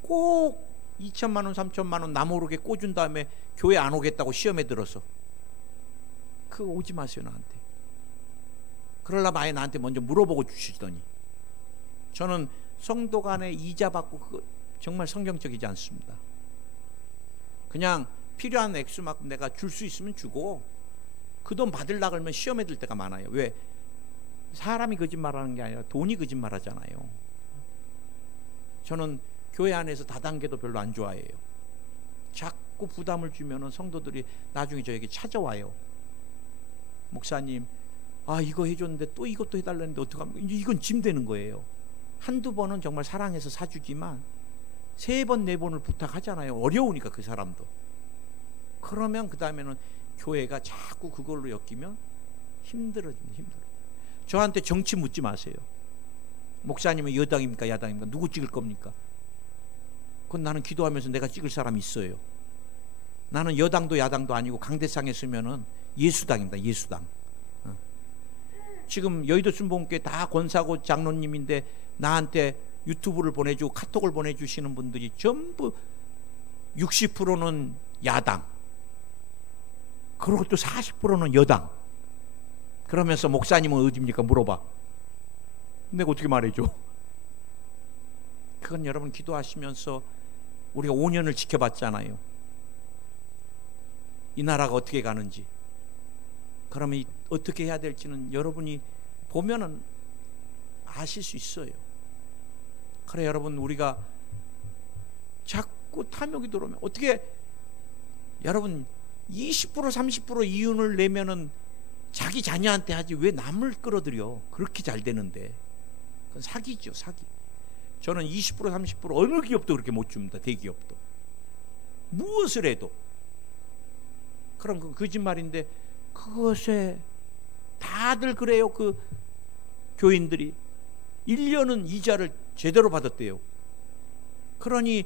꼭 2천만 원 3천만 원 나 모르게 꽂은 다음에 교회 안 오겠다고 시험에 들어서 그거 오지 마세요 나한테. 그러려면 아예 나한테 먼저 물어보고 주시더니. 저는 성도 간에 이자 받고 그거 정말 성경적이지 않습니다. 그냥 필요한 액수만큼 내가 줄 수 있으면 주고, 그 돈 받으려고 하면 시험에 들 때가 많아요. 왜? 사람이 거짓말하는 게 아니라 돈이 거짓말하잖아요. 저는 교회 안에서 다단계도 별로 안 좋아해요. 자꾸 부담을 주면은 성도들이 나중에 저에게 찾아와요. 목사님, 이거 해줬는데 또 이것도 해달라는데 어떡합니까? 이건 짐 되는 거예요. 한두 번은 정말 사랑해서 사주지만 3번, 4번을 부탁하잖아요. 어려우니까 그 사람도. 그러면 그 다음에는 교회가 자꾸 그걸로 엮이면 힘들어집니다. 저한테 정치 묻지 마세요. 목사님은 여당입니까 야당입니까? 누구 찍을 겁니까? 그건 나는 기도하면서 내가 찍을 사람이 있어요. 나는 여당도 야당도 아니고 강대상에 서면은 예수당입니다. 예수당. 지금 여의도 순복음교회 다 권사고 장로님인데 나한테 유튜브를 보내주고 카톡을 보내주시는 분들이 전부 60%는 야당, 그리고 또 40%는 여당. 그러면서 목사님은 어디입니까? 물어봐. 내가 어떻게 말해줘? 그건 여러분 기도하시면서 우리가 5년을 지켜봤잖아요. 이 나라가 어떻게 가는지. 그러면 어떻게 해야 될지는 여러분이 보면은 아실 수 있어요. 그래, 여러분, 우리가 자꾸 탐욕이 들어오면 어떻게, 여러분 20% 30% 이윤을 내면은 자기 자녀한테 하지 왜 남을 끌어들여? 그렇게 잘 되는데. 그건 사기죠, 사기. 저는 20% 30% 어느 기업도 그렇게 못 줍니다. 대기업도. 무엇을 해도. 그럼 그 거짓말인데, 그것에 다들 그래요. 그 교인들이 1년은 이자를 제대로 받았대요. 그러니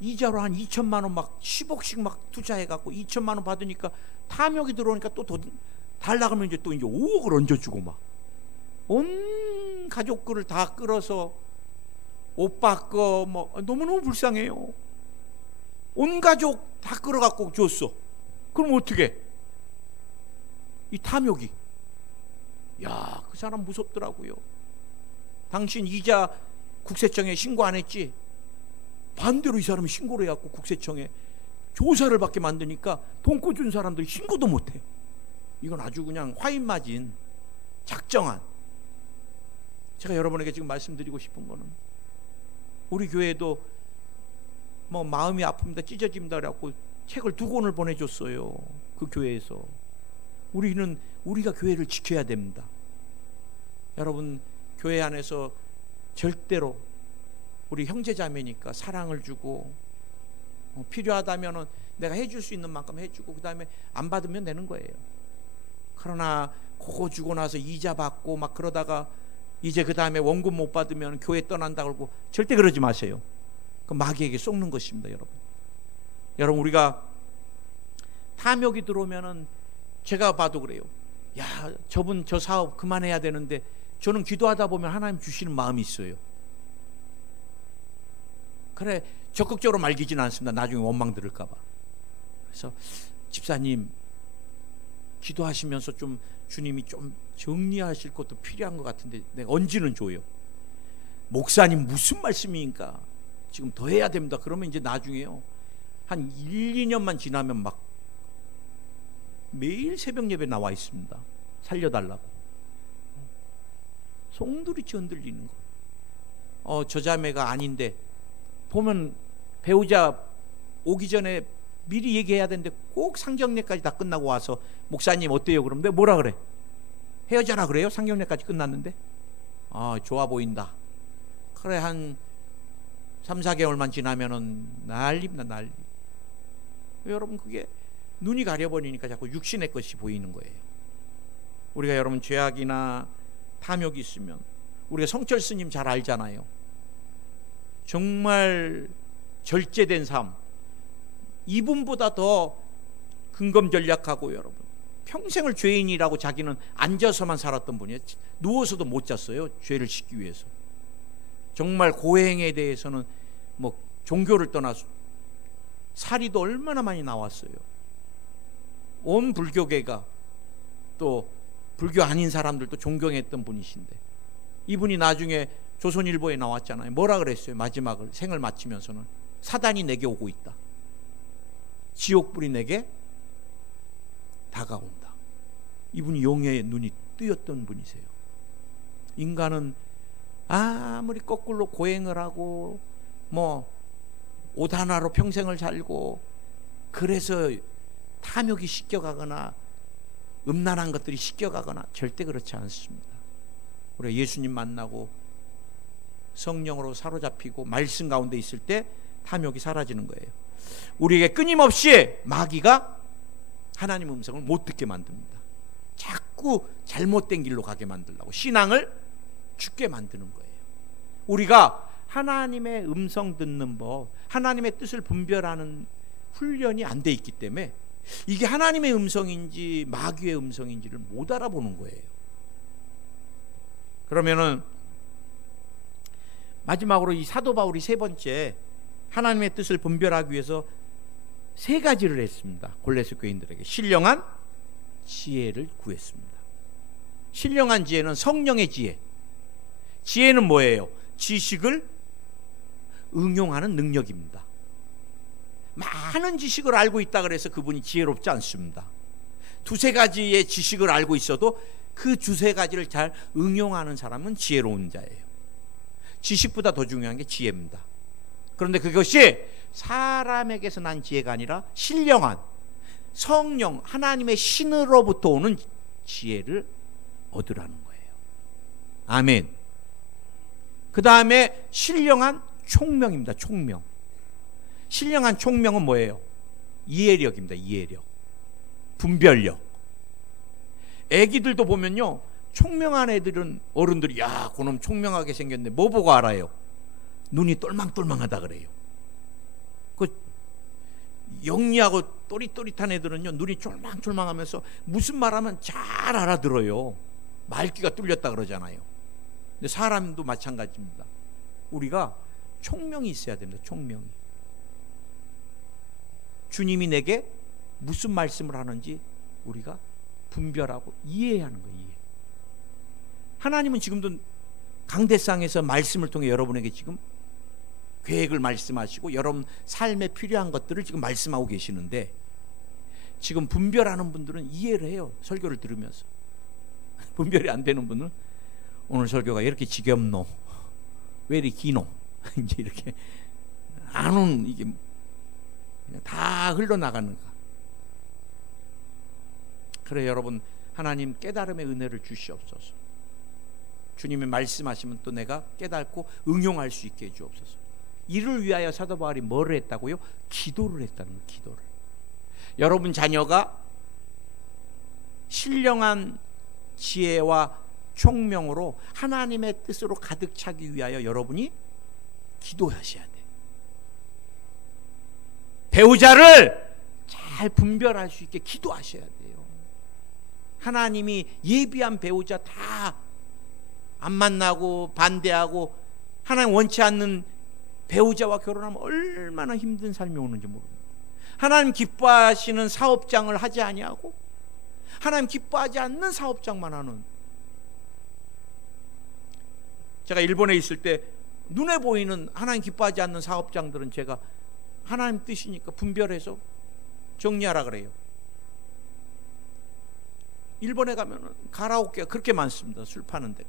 이자로 한 2천만 원 막 10억씩 막 투자해갖고 2천만 원 받으니까 탐욕이 들어오니까 또 돈 달라가면 이제 5억을 얹어주고 막 온 가족들을 다 끌어서 오빠 거 뭐 너무너무 불쌍해요. 온 가족 다 끌어갖고 줬어. 그럼 어떻게? 이 탐욕이. 야, 그 사람 무섭더라고요. 당신 이자 국세청에 신고 안 했지? 반대로 이 사람이 신고를 해갖고 국세청에 조사를 받게 만드니까 돈 꿔준 사람들이 신고도 못해. 이건 아주 그냥 화인맞은 작정한. 제가 여러분에게 지금 말씀드리고 싶은 거는, 우리 교회도 뭐 마음이 아픕니다, 찢어집니다 그래갖고 책을 2권을 보내줬어요. 그 교회에서. 우리가 교회를 지켜야 됩니다. 여러분, 교회 안에서 절대로 우리 형제자매니까 사랑을 주고, 필요하다면은 내가 해줄 수 있는 만큼 해주고, 그 다음에 안 받으면 되는 거예요. 그러나 그거 주고 나서 이자 받고 막 그러다가 이제 그 다음에 원금 못 받으면 교회 떠난다 그러고, 절대 그러지 마세요. 그 마귀에게 속는 것입니다. 여러분, 우리가 탐욕이 들어오면은, 제가 봐도 그래요. 야, 저분 저 사업 그만해야 되는데, 저는 기도하다 보면 하나님 주시는 마음이 있어요. 그래, 적극적으로 말기지는 않습니다. 나중에 원망 들을까 봐. 그래서 집사님, 기도하시면서 좀 주님이 좀 정리하실 것도 필요한 것 같은데 내가 언지는 줘요. 목사님 무슨 말씀입니까? 지금 더 해야 됩니다. 그러면 이제 나중에요, 한 1, 2년만 지나면 막 매일 새벽 예배 나와 있습니다. 살려달라고. 송두리째 흔들리는 거. 저 자매가 아닌데, 보면 배우자 오기 전에 미리 얘기해야 되는데 꼭 상견례까지 다 끝나고 와서 목사님 어때요? 그러면 내가 뭐라 그래? 헤어져라 그래요? 상견례까지 끝났는데? 좋아 보인다. 그래, 한 3, 4개월만 지나면은 난리입니다, 난리. 여러분, 그게 눈이 가려버리니까 자꾸 육신의 것이 보이는 거예요. 우리가 여러분 죄악이나 탐욕이 있으면, 우리가 성철 스님 잘 알잖아요. 정말 절제된 삶, 이분보다 더 근검전략하고, 여러분 평생을 죄인이라고 자기는 앉아서만 살았던 분이에요. 누워서도 못 잤어요. 죄를 씻기 위해서. 정말 고행에 대해서는 뭐 종교를 떠나서 사리도 얼마나 많이 나왔어요. 온 불교계가, 또 불교 아닌 사람들도 존경했던 분이신데, 이분이 나중에 조선일보에 나왔잖아요. 뭐라 그랬어요? 마지막을 생을 마치면서는 사단이 내게 오고 있다. 지옥불이 내게 다가온다. 이분이 용의 눈이 뜨였던 분이세요. 인간은 아무리 거꾸로 고행을 하고 옷 하나로 평생을 살고 그래서 탐욕이 씻겨가거나 음란한 것들이 씻겨가거나 절대 그렇지 않습니다. 우리가 예수님 만나고 성령으로 사로잡히고 말씀 가운데 있을 때 탐욕이 사라지는 거예요. 우리에게 끊임없이 마귀가 하나님 음성을 못 듣게 만듭니다. 자꾸 잘못된 길로 가게 만들려고 신앙을 죽게 만드는 거예요. 우리가 하나님의 음성 듣는 법, 하나님의 뜻을 분별하는 훈련이 안 돼 있기 때문에 이게 하나님의 음성인지 마귀의 음성인지를 못 알아보는 거예요. 그러면은 마지막으로 이 사도 바울이 세 번째 하나님의 뜻을 분별하기 위해서 세 가지를 했습니다. 골로새 교인들에게 신령한 지혜를 구했습니다. 신령한 지혜는 성령의 지혜. 지혜는 뭐예요? 지식을 응용하는 능력입니다. 많은 지식을 알고 있다 그래서 그분이 지혜롭지 않습니다. 두세 가지의 지식을 알고 있어도 그 두세 가지를 잘 응용하는 사람은 지혜로운 자예요. 지식보다 더 중요한 게 지혜입니다. 그런데 그것이 사람에게서 난 지혜가 아니라 신령한 성령 하나님의 신으로부터 오는 지혜를 얻으라는 거예요. 아멘. 그 다음에 신령한 총명입니다. 총명. 신령한 총명은 뭐예요? 이해력입니다. 이해력. 분별력. 애기들도 보면요, 총명한 애들은 어른들이 야, 그놈 총명하게 생겼네. 뭐 보고 알아요? 눈이 똘망똘망하다 그래요. 그 영리하고 또릿또릿한 애들은요, 눈이 쫄망쫄망하면서 무슨 말하면 잘 알아들어요. 말귀가 뚫렸다 그러잖아요. 근데 사람도 마찬가지입니다. 우리가 총명이 있어야 됩니다. 총명이. 주님이 내게 무슨 말씀을 하는지 우리가 분별하고 이해하는 거예요. 이해. 하나님은 지금도 강대상에서 말씀을 통해 여러분에게 지금 계획을 말씀하시고 여러분 삶에 필요한 것들을 지금 말씀하고 계시는데, 지금 분별하는 분들은 이해를 해요. 설교를 들으면서. 분별이 안 되는 분은 오늘 설교가 이렇게 지겹노, 왜 이렇게 기노, 이제 이렇게 안 오는, 이게 다 흘러나가는가. 그래 여러분, 하나님 깨달음의 은혜를 주시옵소서. 주님이 말씀하시면 또 내가 깨닫고 응용할 수 있게 해주옵소서. 이를 위하여 사도 바울이 뭐를 했다고요? 기도를 했다는 거예요. 기도를. 여러분 자녀가 신령한 지혜와 총명으로 하나님의 뜻으로 가득 차기 위하여 여러분이 기도하셔야 돼. 배우자를 잘 분별할 수 있게 기도하셔야 돼요. 하나님이 예비한 배우자 다 안 만나고 반대하고 하나님 원치 않는 배우자와 결혼하면 얼마나 힘든 삶이 오는지 모릅니다. 하나님 기뻐하시는 사업장을 하지 아니하고 하나님 기뻐하지 않는 사업장만 하는. 제가 일본에 있을 때 눈에 보이는 하나님 기뻐하지 않는 사업장들은 제가 하나님 뜻이니까 분별해서 정리하라 그래요. 일본에 가면 가라오케가 그렇게 많습니다. 술 파는 데가.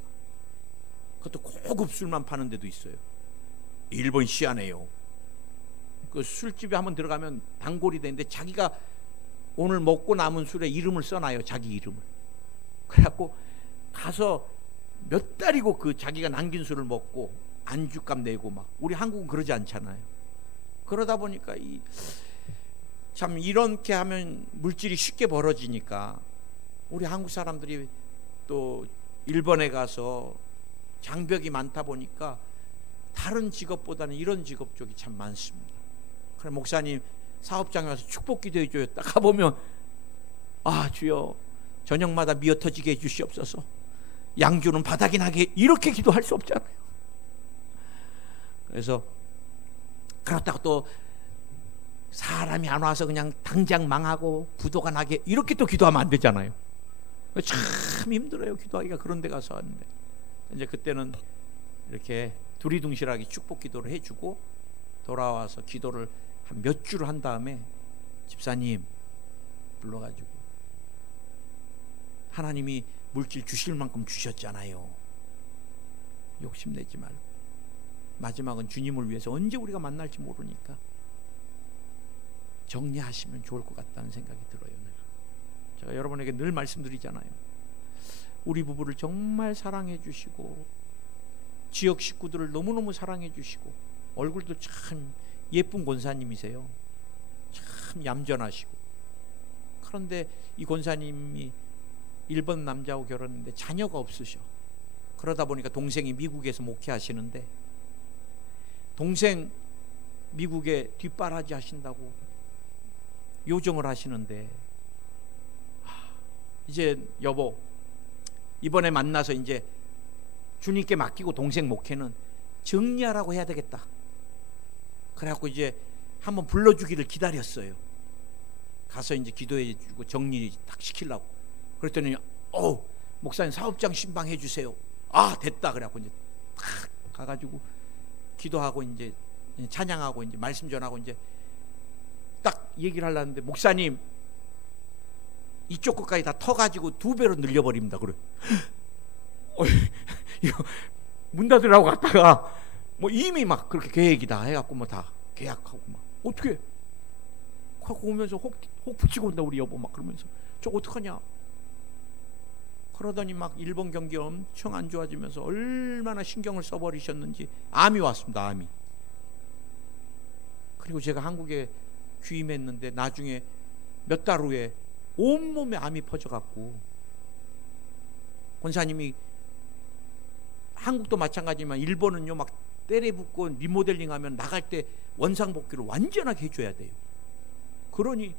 그것도 고급 술만 파는 데도 있어요. 일본 시하네요. 그 술집에 한번 들어가면 단골이 되는데 자기가 오늘 먹고 남은 술에 이름을 써놔요. 자기 이름을. 그래갖고 가서 몇 달이고 그 자기가 남긴 술을 먹고 안주값 내고 막. 우리 한국은 그러지 않잖아요. 그러다 보니까 참 이렇게 하면 물질이 쉽게 벌어지니까 우리 한국 사람들이 또 일본에 가서 장벽이 많다 보니까 다른 직업보다는 이런 직업 쪽이 참 많습니다. 그래 목사님 사업장에 와서 축복 기도해 줘요. 딱 가보면 아 주여 저녁마다 미어 터지게 해주시옵소서. 양주는 바닥이 나게, 이렇게 기도할 수 없잖아요. 그래서 그렇다고 또 사람이 안 와서 그냥 당장 망하고 부도가 나게, 이렇게 또 기도하면 안 되잖아요. 참 힘들어요 기도하기가. 그런 데 가서 하는데 이제 그때는 이렇게 두리둥실하게 축복 기도를 해주고 돌아와서 기도를 한 몇 주를 한 다음에 집사님 불러가지고 하나님이 물질 주실 만큼 주셨잖아요. 욕심내지 말고 마지막은 주님을 위해서 언제 우리가 만날지 모르니까 정리하시면 좋을 것 같다는 생각이 들어요. 제가 여러분에게 늘 말씀드리잖아요. 우리 부부를 정말 사랑해 주시고 지역 식구들을 너무너무 사랑해 주시고 얼굴도 참 예쁜 권사님이세요. 참 얌전하시고. 그런데 이 권사님이 일본 남자하고 결혼했는데 자녀가 없으셔. 그러다 보니까 동생이 미국에서 목회하시는데 동생 미국에 뒷바라지 하신다고 요정을 하시는데 이제 여보 이번에 만나서 이제 주님께 맡기고 동생 목회는 정리하라고 해야 되겠다. 그래갖고 이제 한번 불러주기를 기다렸어요. 가서 이제 기도해주고 정리 딱 시키려고. 그랬더니 목사님 사업장 신방해 주세요. 아 됐다. 그래갖고 이제 딱 가가지고 기도하고 이제 찬양하고 이제 말씀 전하고 이제 딱 얘기를 하려는데 목사님 이쪽 것까지 다 터가지고 2배로 늘려버립니다. 그래. 이거 문 닫으라고 갔다가 뭐 이미 막 그렇게 계획이다 해갖고 뭐 다 계약하고 막 어떻게 하고 오면서 혹 붙이고 온다 우리 여보 막 그러면서 저 어떡하냐. 그러더니 막 일본 경기 엄청 안 좋아지면서 얼마나 신경을 써버리셨는지 암이 왔습니다. 암이. 그리고 제가 한국에 귀임했는데 나중에 몇 달 후에 온몸에 암이 퍼져갖고 권사님이 한국도 마찬가지지만 일본은요 막 때려붓고 리모델링하면 나갈 때 원상복귀를 완전하게 해줘야 돼요. 그러니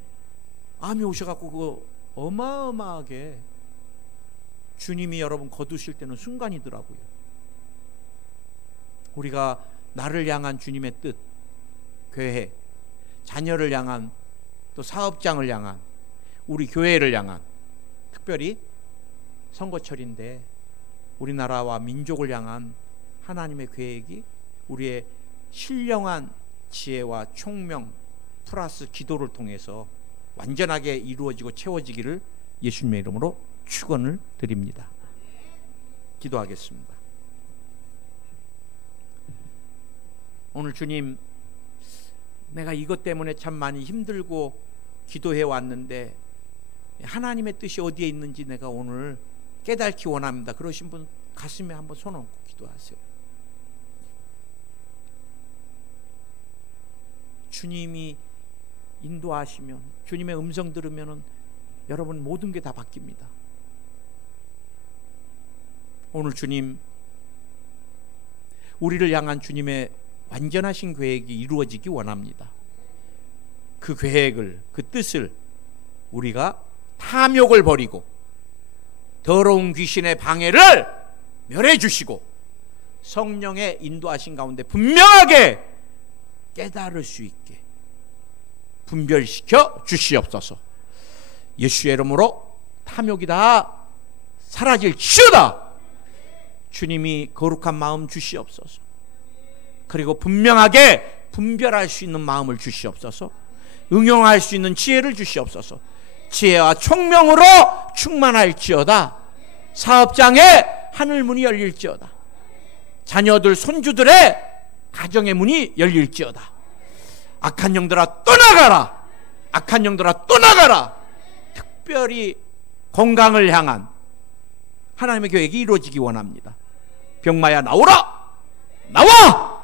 암이 오셔갖고 그거 어마어마하게 주님이 여러분 거두실 때는 순간이더라고요. 우리가 나를 향한 주님의 뜻, 계획, 자녀를 향한 또 사업장을 향한 우리 교회를 향한 특별히 선거철인데 우리나라와 민족을 향한 하나님의 계획이 우리의 신령한 지혜와 총명 플러스 기도를 통해서 완전하게 이루어지고 채워지기를 예수님의 이름으로 축원을 드립니다. 기도하겠습니다. 오늘 주님, 내가 이것 때문에 참 많이 힘들고 기도해 왔는데 하나님의 뜻이 어디에 있는지 내가 오늘 깨닫기 원합니다. 그러신 분 가슴에 한번 손 얹고 기도하세요. 주님이 인도하시면, 주님의 음성 들으면 여러분 모든 게 다 바뀝니다. 오늘 주님, 우리를 향한 주님의 완전하신 계획이 이루어지기 원합니다. 그 계획을, 그 뜻을 우리가 탐욕을 버리고 더러운 귀신의 방해를 멸해 주시고 성령의 인도하신 가운데 분명하게 깨달을 수 있게 분별시켜 주시옵소서. 예수의 이름으로 탐욕이 다 사라질지어다. 주님이 거룩한 마음 주시옵소서. 그리고 분명하게 분별할 수 있는 마음을 주시옵소서. 응용할 수 있는 지혜를 주시옵소서. 지혜와 총명으로 충만할지어다. 사업장에 하늘문이 열릴지어다. 자녀들 손주들의 가정의 문이 열릴지어다. 악한 영들아 떠나가라. 악한 영들아 떠나가라. 특별히 건강을 향한 하나님의 계획이 이루어지기 원합니다. 병마야 나오라. 나와.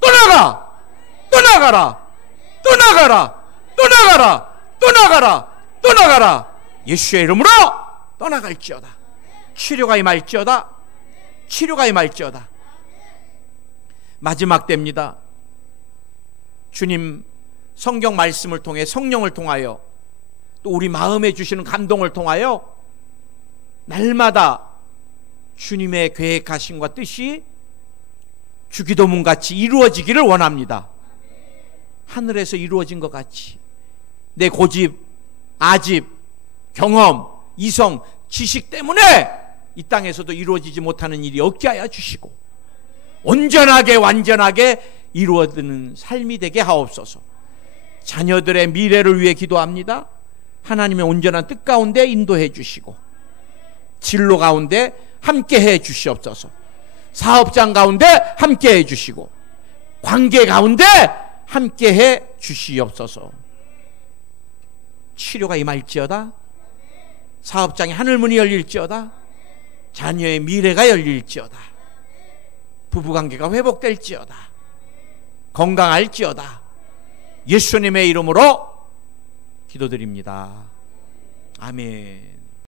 떠나가. 떠나가라. 떠나가라. 떠나가라. 떠나가라. 떠나가라. 예수의 이름으로 떠나갈지어다. 치료가 임할지어다. 치료가 임할지어다. 마지막 때입니다. 주님 성경 말씀을 통해 성령을 통하여 또 우리 마음에 주시는 감동을 통하여 날마다 주님의 계획하심과 뜻이 주기도문같이 이루어지기를 원합니다. 하늘에서 이루어진 것 같이 내 고집, 아집, 경험, 이성, 지식 때문에 이 땅에서도 이루어지지 못하는 일이 없게 하여 주시고 온전하게 완전하게 이루어지는 삶이 되게 하옵소서. 자녀들의 미래를 위해 기도합니다. 하나님의 온전한 뜻 가운데 인도해 주시고, 진로 가운데 함께 해 주시옵소서. 사업장 가운데 함께 해 주시고, 관계 가운데 함께 해 주시옵소서. 치료가 임할지어다. 사업장의 하늘문이 열릴지어다. 자녀의 미래가 열릴지어다. 부부관계가 회복될지어다. 건강할지어다. 예수님의 이름으로 기도드립니다. 아멘.